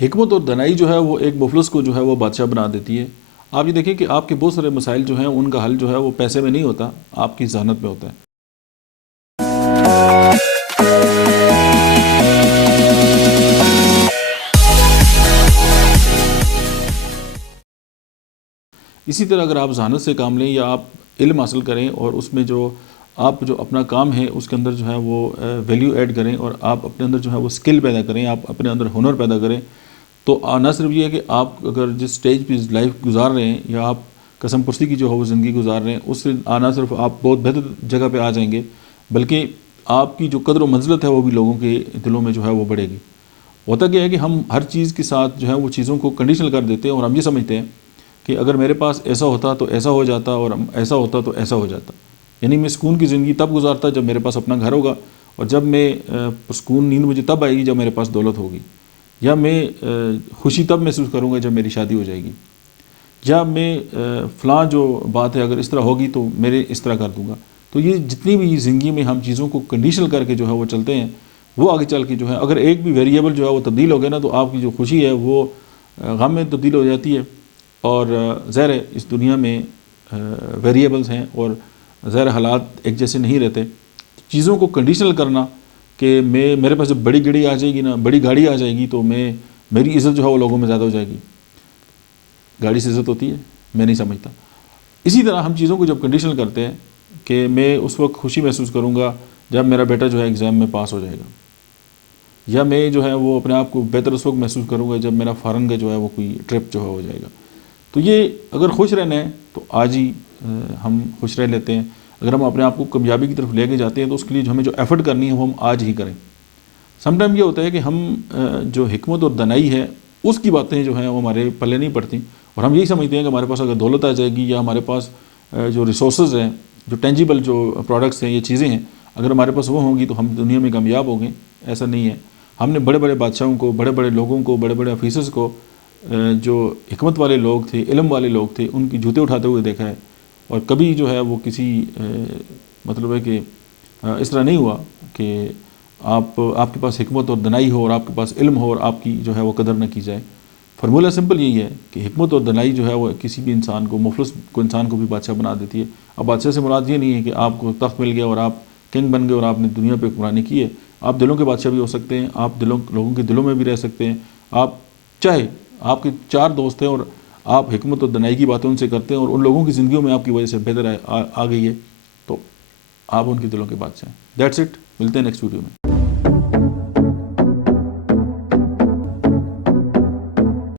حکمت اور دنائی جو ہے وہ ایک مفلس کو جو ہے وہ بادشاہ بنا دیتی ہے۔ آپ یہ دیکھیں کہ آپ کے بہت سارے مسائل جو ہیں ان کا حل جو ہے وہ پیسے میں نہیں ہوتا، آپ کی ذہانت میں ہوتا ہے۔ اسی طرح اگر آپ ذہانت سے کام لیں یا آپ علم حاصل کریں اور اس میں جو آپ جو اپنا کام ہے اس کے اندر جو ہے وہ ویلیو ایڈ کریں اور آپ اپنے اندر جو ہے وہ اسکل پیدا کریں، آپ اپنے اندر ہنر پیدا کریں، تو نہ صرف یہ ہے کہ آپ اگر جس سٹیج پہ لائف گزار رہے ہیں یا آپ قسم پرسی کی جو ہے وہ زندگی گزار رہے ہیں، اس سے نہ صرف آپ بہت بہتر جگہ پہ آ جائیں گے، بلکہ آپ کی جو قدر و منزلت ہے وہ بھی لوگوں کے دلوں میں جو ہے وہ بڑھے گی۔ ہوتا کیا ہے کہ ہم ہر چیز کے ساتھ جو ہے وہ چیزوں کو کنڈیشنل کر دیتے ہیں اور ہم یہ سمجھتے ہیں کہ اگر میرے پاس ایسا ہوتا تو ایسا ہو جاتا اور ایسا ہوتا تو ایسا ہو جاتا، یعنی میں سکون کی زندگی تب گزارتا جب میرے پاس اپنا گھر ہوگا، اور جب میں سکون نیند مجھے تب آئے گی جب میرے پاس دولت ہوگی، یا میں خوشی تب محسوس کروں گا جب میری شادی ہو جائے گی، یا میں فلاں جو بات ہے اگر اس طرح ہوگی تو میرے اس طرح کر دوں گا۔ تو یہ جتنی بھی زندگی میں ہم چیزوں کو کنڈیشنل کر کے جو ہے وہ چلتے ہیں، وہ آگے چل کے جو ہے اگر ایک بھی ویریبل جو ہے وہ تبدیل ہو گیا نا تو آپ کی جو خوشی ہے وہ غم میں تبدیل ہو جاتی ہے۔ اور ظاہر ہے اس دنیا میں ویریبلز ہیں اور ظاہر حالات ایک جیسے نہیں رہتے۔ چیزوں کو کنڈیشنل کرنا کہ میرے پاس جب بڑی گاڑی آ جائے گی نا، بڑی گاڑی آ جائے گی تو میری عزت جو ہے وہ لوگوں میں زیادہ ہو جائے گی۔ گاڑی سے عزت ہوتی ہے؟ میں نہیں سمجھتا۔ اسی طرح ہم چیزوں کو جب کنڈیشنل کرتے ہیں کہ میں اس وقت خوشی محسوس کروں گا جب میرا بیٹا جو ہے ایگزام میں پاس ہو جائے گا، یا میں جو ہے وہ اپنے آپ کو بہتر اس وقت محسوس کروں گا جب میرا فارن کا جو ہے وہ کوئی ٹرپ جو ہے ہو جائے گا۔ تو یہ اگر خوش رہنا ہے تو آج ہی ہم خوش رہ لیتے ہیں۔ اگر ہم اپنے آپ کو کامیابی کی طرف لے کے جاتے ہیں تو اس کے لیے جو ہمیں جو ایفرٹ کرنی ہے وہ ہم آج ہی کریں۔ سم ٹائم یہ ہوتا ہے کہ ہم جو حکمت اور دنائی ہے اس کی باتیں جو ہیں وہ ہمارے پلے نہیں پڑتی، اور ہم یہی سمجھتے ہیں کہ ہمارے پاس اگر دولت آ جائے گی یا ہمارے پاس جو ریسورسز ہیں، جو ٹینجیبل جو پروڈکٹس ہیں، یہ چیزیں ہیں، اگر ہمارے پاس وہ ہوں گی تو ہم دنیا میں کامیاب ہوں گے۔ ایسا نہیں ہے۔ ہم نے بڑے بڑے بادشاہوں کو، بڑے بڑے لوگوں کو، بڑے بڑے آفیسرز کو، جو حکمت والے لوگ تھے، علم والے لوگ تھے، ان کی جوتے اٹھاتے ہوئے دیکھا ہے، اور کبھی جو ہے وہ کسی مطلب ہے کہ اس طرح نہیں ہوا کہ آپ کے پاس حکمت اور دنائی ہو اور آپ کے پاس علم ہو اور آپ کی جو ہے وہ قدر نہ کی جائے۔ فارمولہ سمپل یہی ہے کہ حکمت اور دنائی جو ہے وہ کسی بھی انسان کو، مفلس کو انسان کو بھی بادشاہ بنا دیتی ہے۔ اب بادشاہ سے مراد یہ نہیں ہے کہ آپ کو تخت مل گیا اور آپ کنگ بن گئے اور آپ نے دنیا پہ حکمرانی کی ہے۔ آپ دلوں کے بادشاہ بھی ہو سکتے ہیں، آپ لوگوں کے دلوں میں بھی رہ سکتے ہیں۔ آپ چاہے آپ کے 4 دوست ہیں اور آپ حکمت اور دنائی کی باتیں ان سے کرتے ہیں اور ان لوگوں کی زندگیوں میں آپ کی وجہ سے بہتر آ گئی ہے، تو آپ ان کے دلوں کے بادشاہ ہیں۔ That's it. ملتے ہیں نیکسٹ ویڈیو میں۔